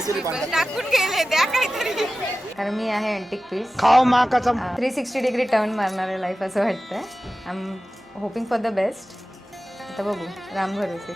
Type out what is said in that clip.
टाकून गेले द्या काहीतरी. कारण मी आहे अँटिक पीस. खाओ माँ कसम. 360 डिग्री टर्न मारणार आहे लाईफ असं वाटतंय. I am hoping for the best. आता बघू, राम भरोसे.